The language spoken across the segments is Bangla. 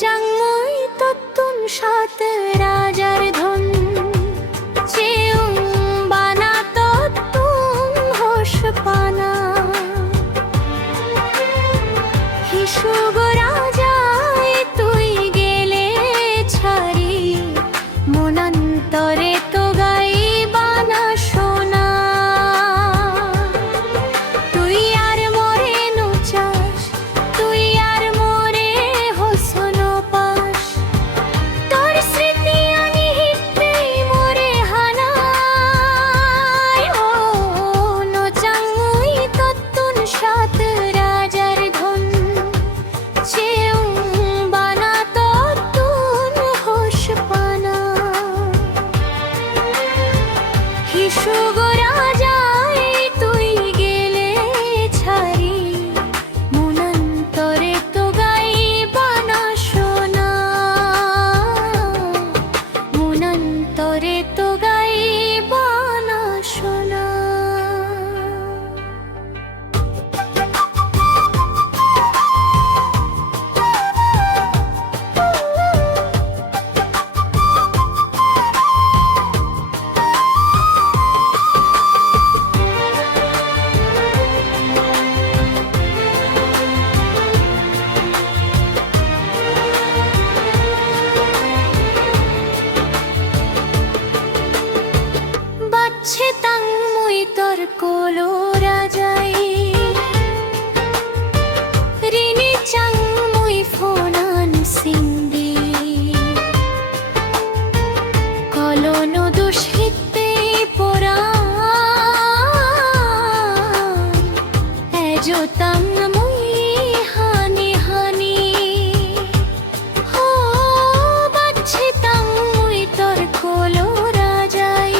চাংমুই তত্তুন সাত রাজার ধন চেউং বানা তত্তুং হোস পানা হিসুগ রাজায় তুই গেলে ছাড়ি মনান্তরে তো গাই বানা সোনা তুই আর মোরে নুচাস তুই আর মোরে হোসন পাস তোর স্মৃতি আনি হিটে মোরে হানায় ও নোচাংমুই তত্তুন সাত রাজার ধন চেউং বানা তত্তুন হোস পানা হিসুগ রাজায় তুই গেলে ছাড়ি মনান্তরে তো গাই বানা সোনা মনান্তরে তো গাই বানা সোনা বাচ্ছে তাংমুই তোর কোলো রাজাই রিনি চাংমুই ফোনান সিন্দি কলনো দুষ্হিতে পোরা এজো তাংমুই হানি হানি হো বাচ্ছে তাংমুই তোর কোলো রাজাই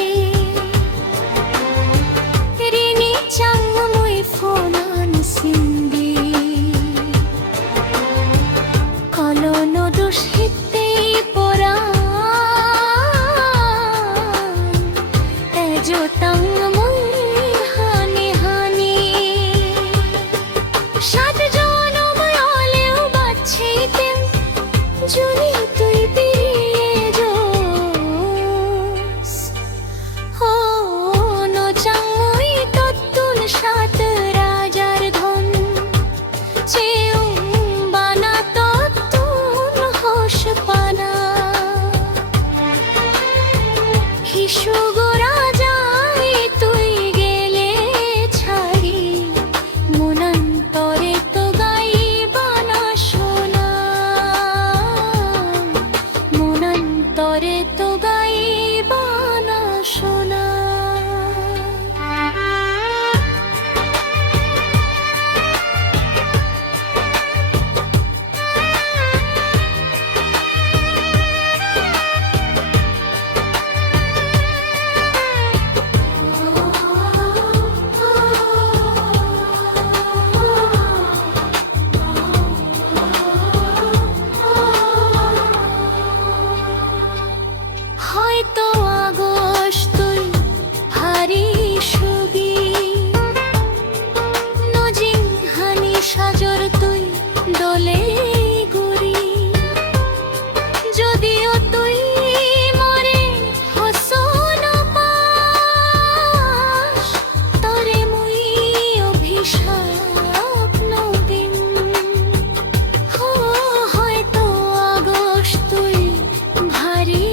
রিনি চাংমুই ফোনান সিন্দি কলনো দুষ্হিতে পোরা এজো তাংমুই হানি হানি সাত জনম অলেও বাচ্ছিতেম যদি তুই ফিরিয়ে যাস ও নোচাংমুই তত্তুন সাত রাজার ধন চেউং বানা তত্তুন হোস পানা হিসুগ রাজায় তুই গেলে ছাড়ি মনান্তরে তো গাই বানা সোনা মনান্তরে তো গাই বানা সোনা হয়তো আগস্ট তুই হারি সুগি নজিং হানি সাজর তুই দোলে গুরি যদিও তুই মরে হোসন পাস তরে মুই অভিশাপ নদিম হো হয়তো আগস্ট তুই ভারী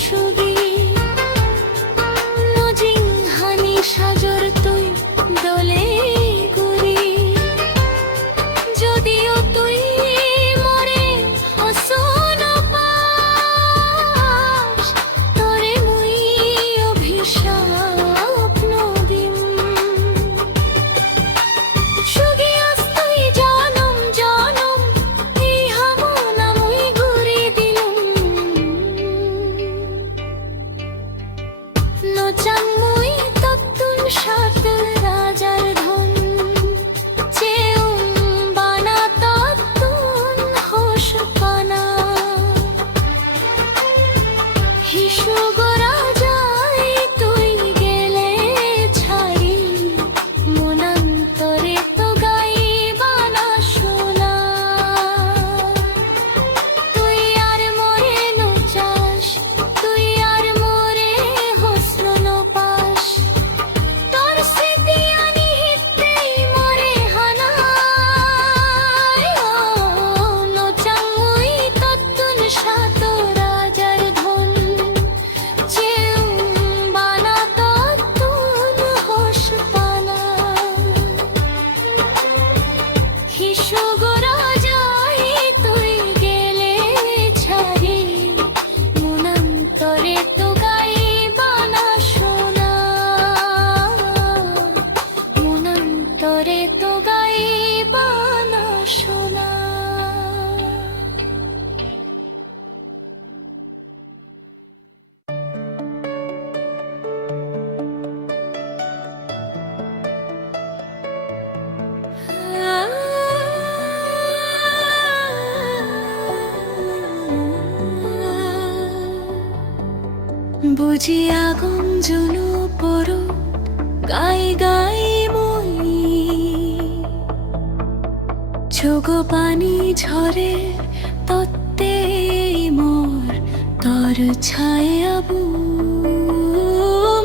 সুগি নজিং হানি সাজর তুই দোলে গুরি যদিও তুই বুঝি আগুন জুনো পড়ো গাই গাই মই যোগ পানি ঝরে তত্তে মোর তর ছায়াবু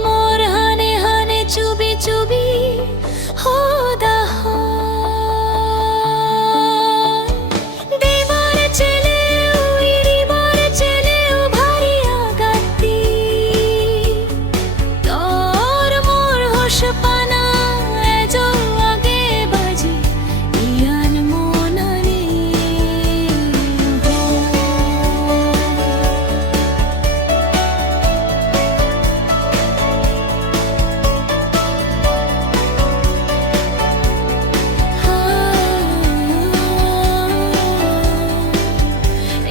মোর হানে হানে চুবি চুবি হোদা দেবার চেলে উইরিবার চেলে ভারি আগাতি তোর মোর হোশ পানা এজো আগে বাজি ইয়ান মনারে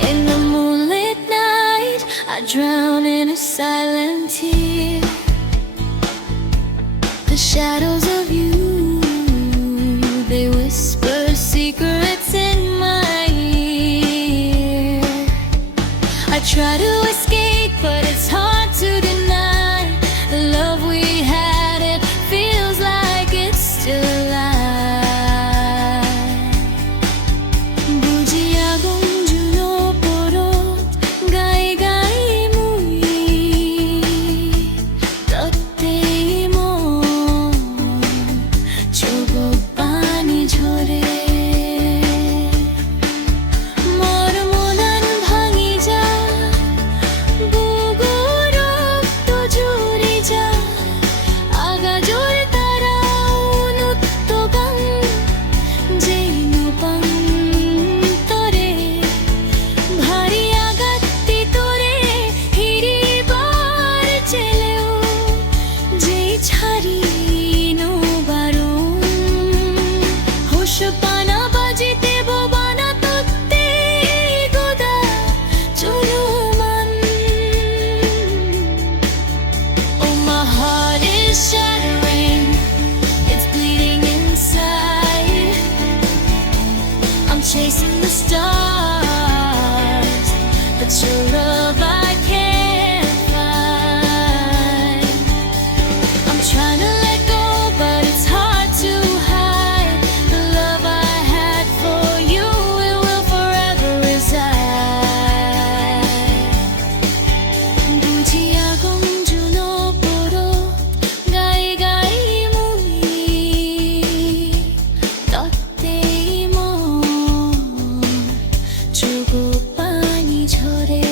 In the moonlit night, I drown in a silent tear. The shadows of you, they whisper secrets in my ear. I try to escape, but it's hard to deny. The love we had, it feels like it's still alive. বুঝি আগুন জুনো পড়ো গাই গাই মুই তত্তেই মোর চোখ পানি ঝরে মোর মনান ভাঙি যায় বুগু রক্ত ঝরি যায় আগা জোর তারা উন্নত গান যেইনো পান্তরে ভারী আঘাতি তোরে হিরিবার চেলেও যেই ছাড়ি নো বারণ হোশ পানা বাজিতে বোবানা তত্তে গোদা চলমান Oh, my heart is shattering, it's bleeding inside. I'm chasing the stars, but your love I can't find. I'm trying to let go, but it's hard to hide. The love I had for you, it will forever reside. বুঝি আগুন জুনো পড়ো গাই গাই মুই তত্তেই মোর চোখ পানি ঝরে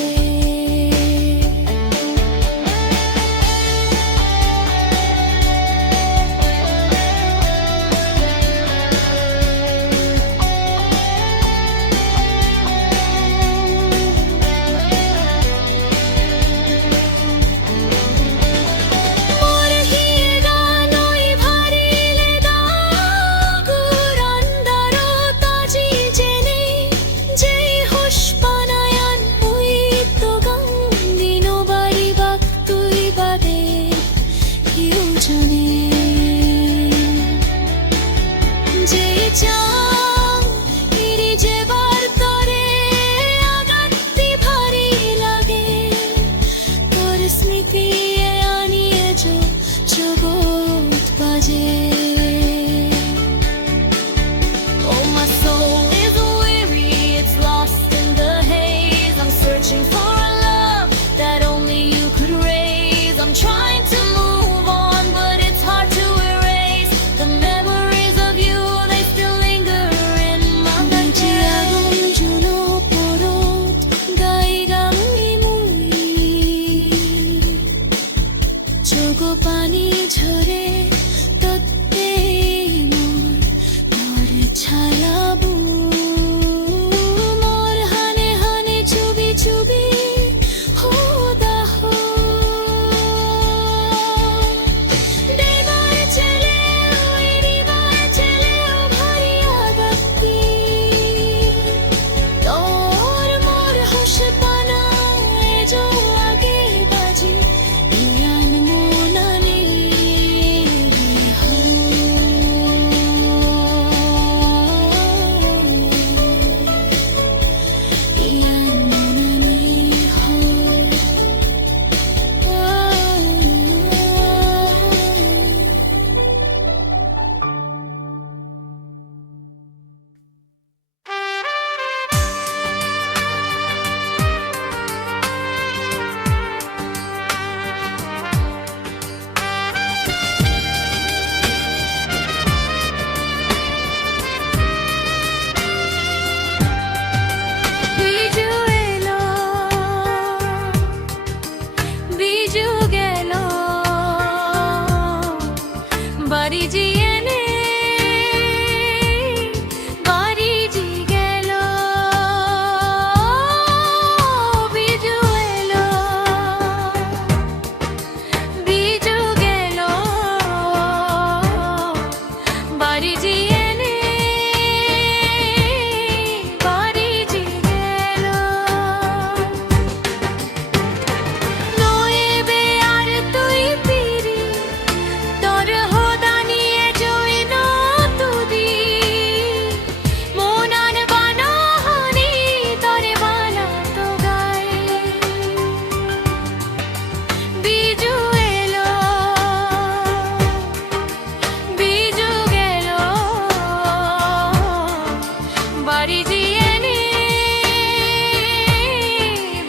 জিজিয়ানে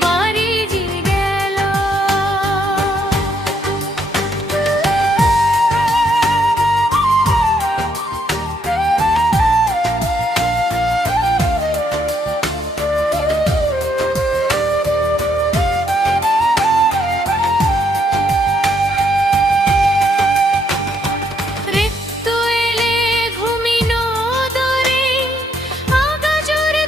বাড়ি জি গেল। ঋতু এলে ঘুমিনো দরে আগা জোরে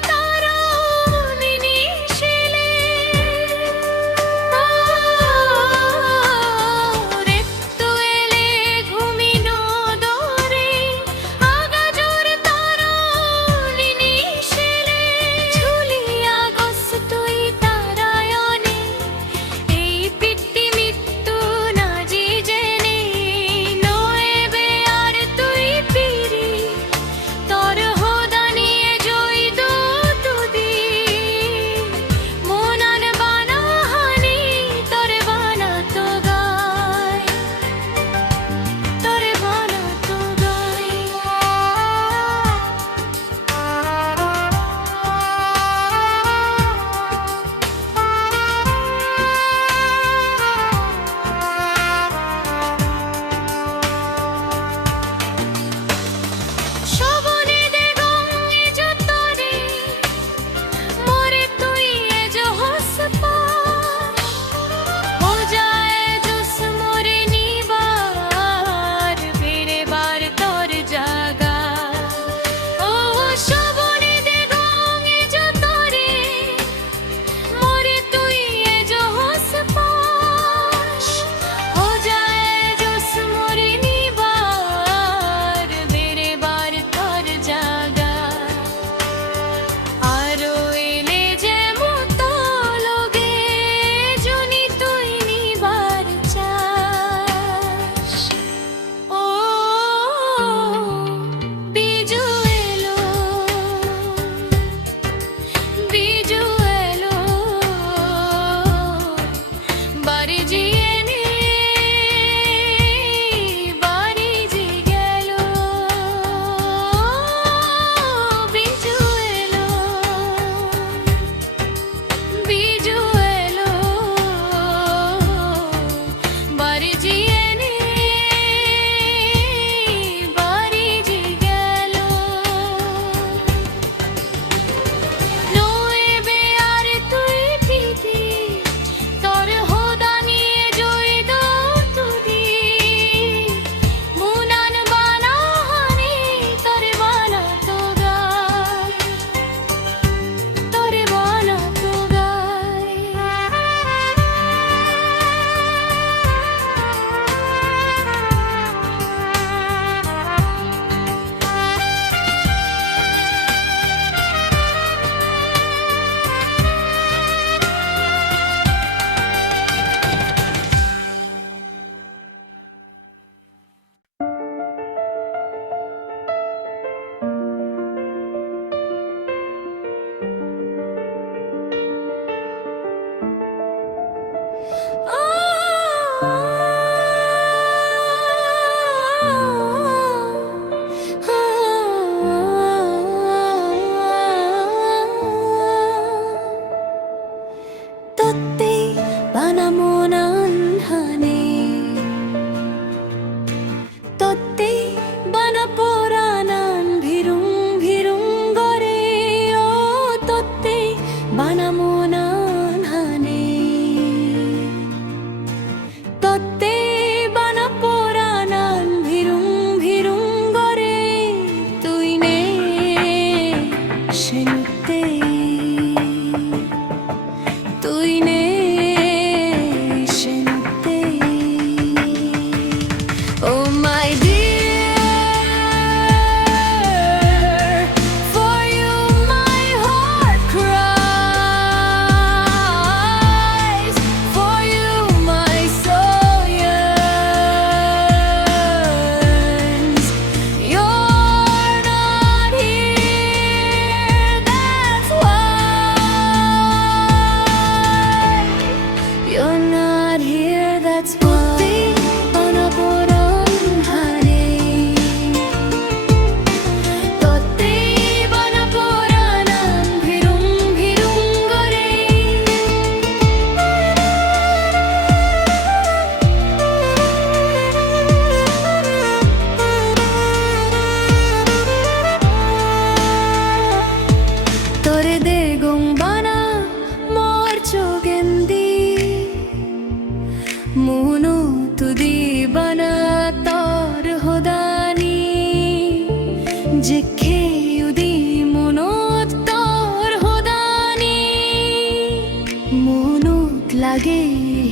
লাগে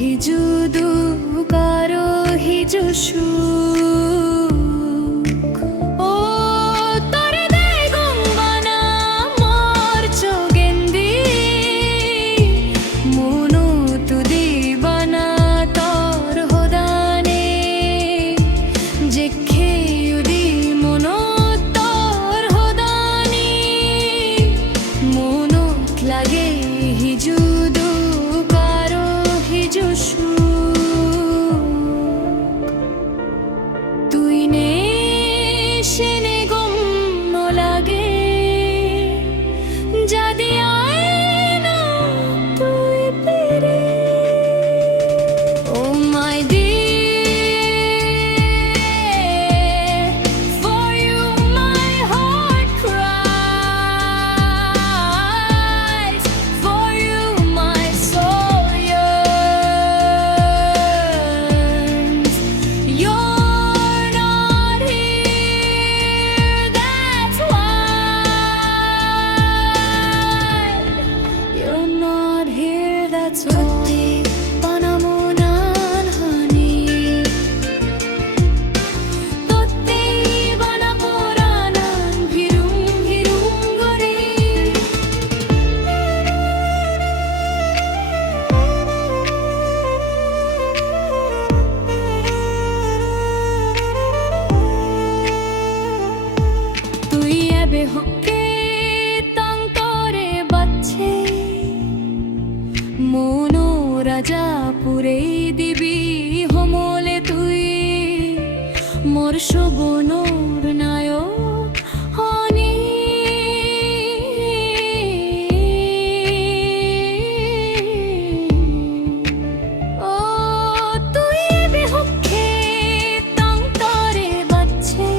হিজুদু কারো হিজুসু পুরেই দিবি হমলে তুই মোর শোভনোর নায়ক হনি ও তুই বেহক্ষে তন্তরে বাচ্ছে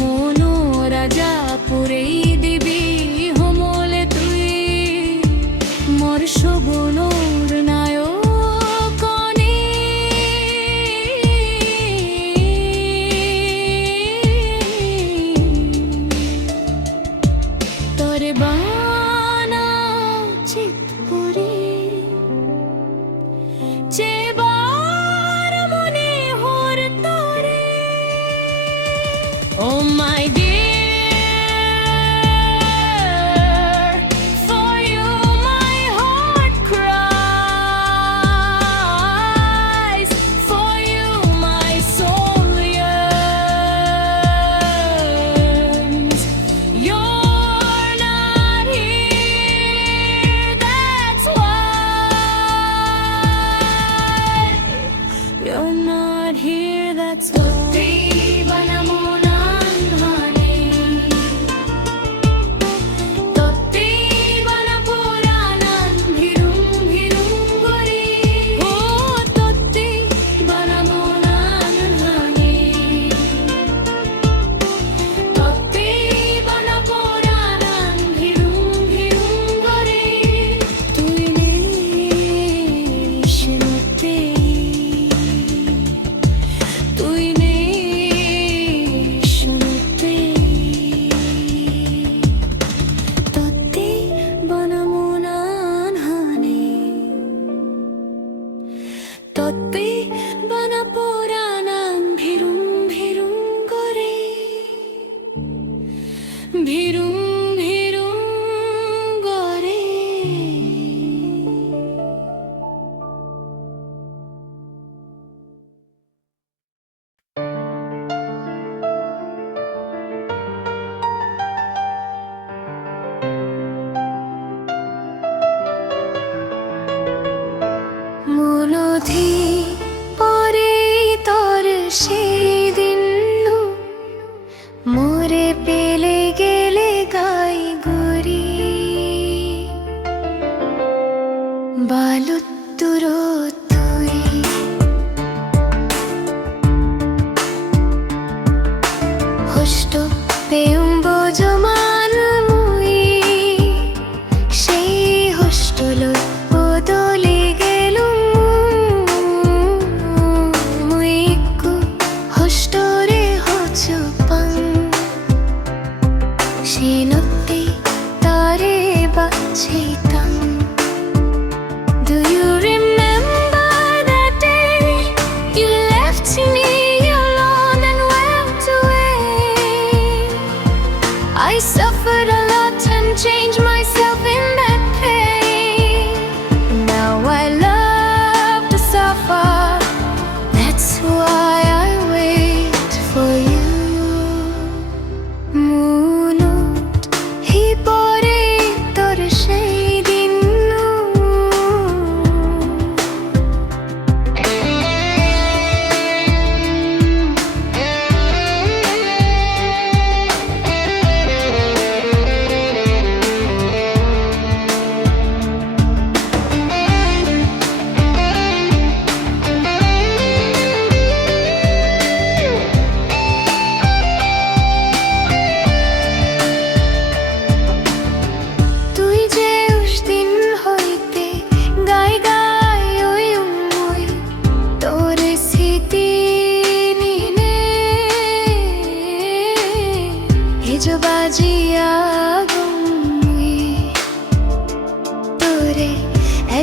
মনো রাজা পুরেই দিবি হমলে তুই মোর শোভনোর নায়ক হনি তোরে বানা চিতপুরি চেবার মনে হর তোরে ও my dear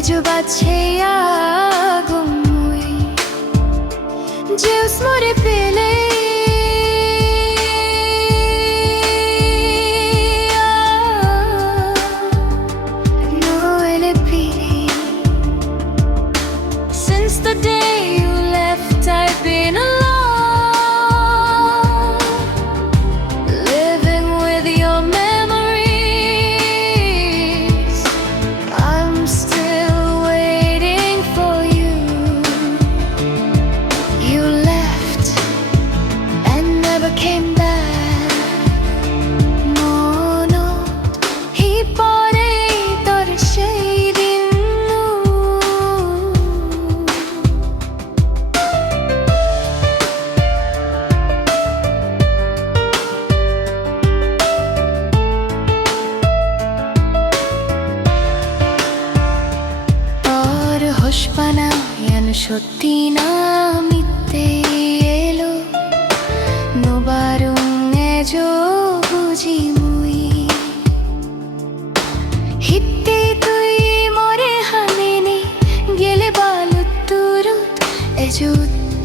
Jubache agumui Deus more pele No ele pili Since the day you left I've been alone Living with your memories I'm still waiting for you You left and never came back Monot hi pore tor sei din Hoshpana yan shotti na mitte elo no barung ejo buji mui hitte tui more hanene gele balutturut ejo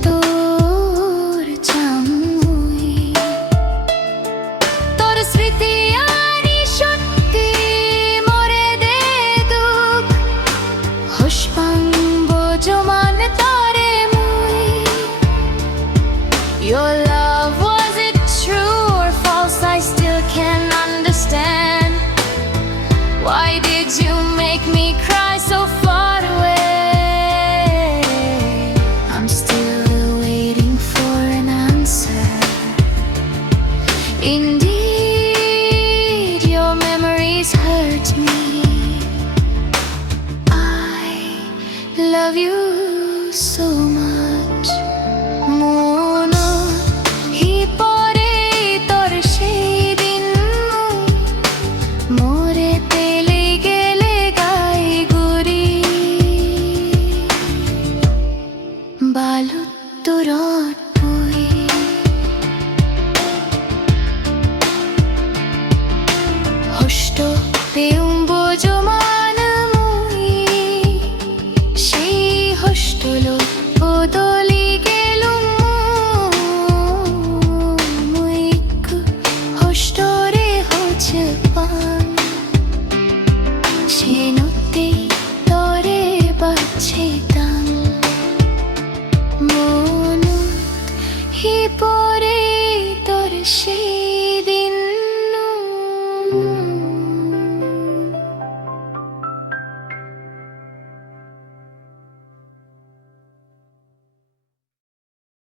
tor chamui tor smriti ani shotti more de duk hoshpang Joman tare mui Your love, was it true or false? I still can't understand Why did you make me cry so far away? I'm still waiting for an answer Indeed, your memories hurt me Love you so much Mono hi pore tor sei din more tele gele gai guri balutturot pui hosto peumbo joma Hostolo bodoli gelum muik hostore hochpan shenote tore bache tan mono hi pore tor sei